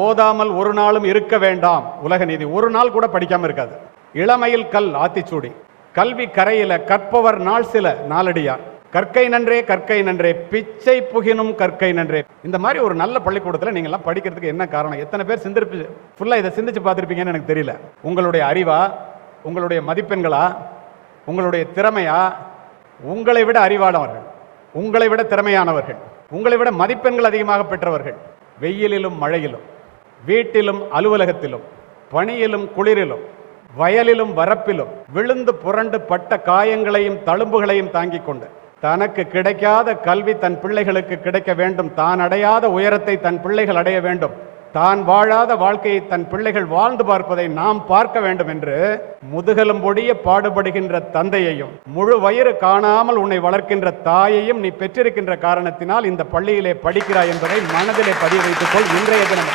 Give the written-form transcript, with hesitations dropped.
ஓதாமல் ஒரு நாளும் இருக்க வேண்டாம். உலக நீதி. ஒரு நாள் கூட படிக்காம இருக்காது. இளமையில் கல் ஆத்திச்சூடி, கல்வி கரையில கற்பவர் நாள் சில நாளடியார், கற்கை நன்றே கற்கை நன்றே பிச்சை புகினும் கற்கை நன்றே. இந்த மாதிரி ஒரு நல்ல பள்ளிக்கூடத்தில் நீங்க எல்லாம் படிக்கிறதுக்கு என்ன காரணம்? எத்தனை பேர் ஃபுல்லா இதை சிந்திச்சு பார்த்துருப்பீங்கன்னு எனக்கு தெரியல. உங்களுடைய அறிவா, உங்களுடைய மதிப்பெண்களா, உங்களுடைய திறமையா? உங்களை விட அறிவானவர்கள், உங்களை விட திறமையானவர்கள், உங்களை விட மதிப்பெண்கள் அதிகமாக பெற்றவர்கள் வெயிலிலும் மழையிலும், வீட்டிலும் அலுவலகத்திலும், பணியிலும் குளிரிலும், வயலிலும் வரப்பிலும் விழுந்து புரண்டு பட்ட காயங்களையும் தழும்புகளையும் தாங்கிக் கொண்டு தனக்கு கிடைக்காத கல்வி தன் பிள்ளைகளுக்கு கிடைக்க வேண்டும், தான் அடையாத உயரத்தை தன் பிள்ளைகள் அடைய வேண்டும், தான் வாழாத வாழ்க்கையை தன் பிள்ளைகள் வாழ்ந்து பார்ப்பதை நாம் பார்க்க வேண்டும் என்று முதுகெலும்பொடிய பாடுபடுகின்ற தந்தையையும், முழு வயிறு காணாமல் உன்னை வளர்க்கின்ற தாயையும் நீ பெற்றிருக்கின்ற காரணத்தினால் இந்த பள்ளியிலே படிக்கிறாய் என்பதை மனதிலே பதிய வைத்துக் கொள். இன்றைய தினம்